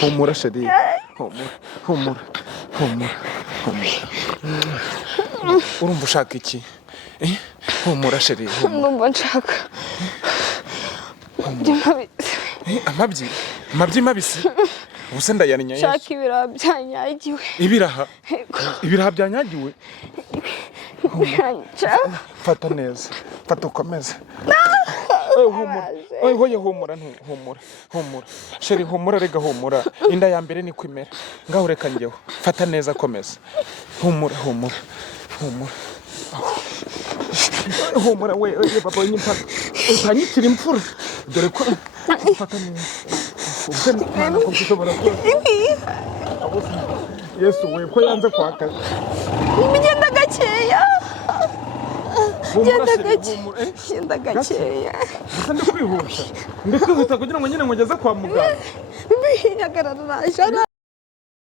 humura sheri humura urumva ushaka iki humura sheri ndumva nshaka amabyi mabisi ubuse ndayarinya shaka ibiraha byanyagiwe ibiraha byanyagiwe fata neza fata ukomeze humura sheri humura rega humura inda ya mbere niko imera ngaho reka njyewe fata neza komeza humura we papa w'impaka utanyitira imfura dore ko fata neza Yesu we ko yanze kwaka ngenda gakeya ndikwihuta kugira ngo nyine ngeze kwa muganga mbihagarara